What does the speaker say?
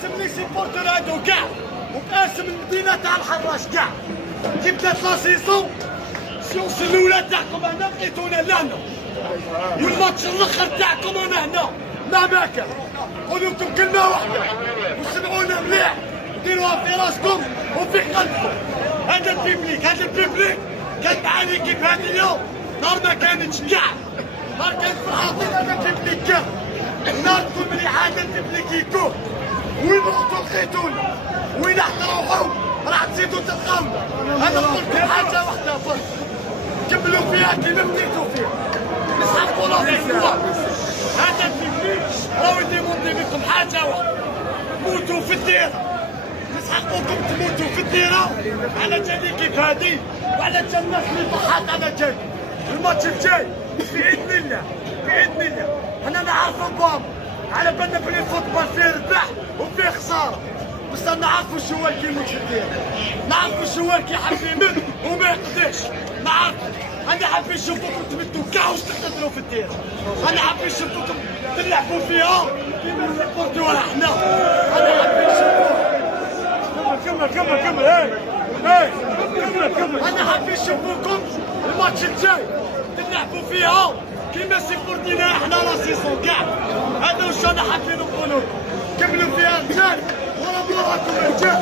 وباسم لي سيبورتور هادو كاع وباسم المدينه تاع الحراش كاع كي بدات لا سيزون السيونس الاولى تاعكم هنا لقيتونا لهنا والماتش الاخر تاعكم انا هنا ما كان قولوا لكم كلمه واحده وسمعونا مليح ديروها في راسكم وفي قلبكم. هذا البيبليك كان مع ليكيب هذه اليوم نهار ما كانتش كاع نهار كان فرحانين. هذا البيبليك كان نهار تكون مليح هذا البيبليك يكون وين رحتوا لقيتونا وين راح تروحوا راح تزيدوا تلقاونا. انا قلت لكم حاجه واحده برك كملوا فيها كيما بديتوا فيها نسحقوا لا فيكوا. هذا البيبليك راهو يديموندي بكم حاجه واحده موتوا في الديره نسحقوكم تموتوا في الديره على جال ليكيب هادي وعلى جال الناس اللي ضحات على جال الماتش الجاي باذن الله باذن الله. حنا نعرفوا بابا على بالنا بلي الفوتبال فيه ربح وفيه خساره بس نعرفوا الشوال كيموت في الديره نعرفوا الشوال كيحب يمد وما يقدرش نعرفوا. انا حاب نشوفوكم تمدوا كاع واش تقدروا في الديره. انا حاب نشوفوكم تلعبوا فيها كيما سبورتوها حنا. انا حاب نشوفوها كمل انا حاب نشوفوكم الماتش الجاي تلعبوا فيها كيما سيبورتينا احنا لا سيزون كاع. هذا واش انا حابين نقولوا كملوا فيها رجال ورا موراكم رجال.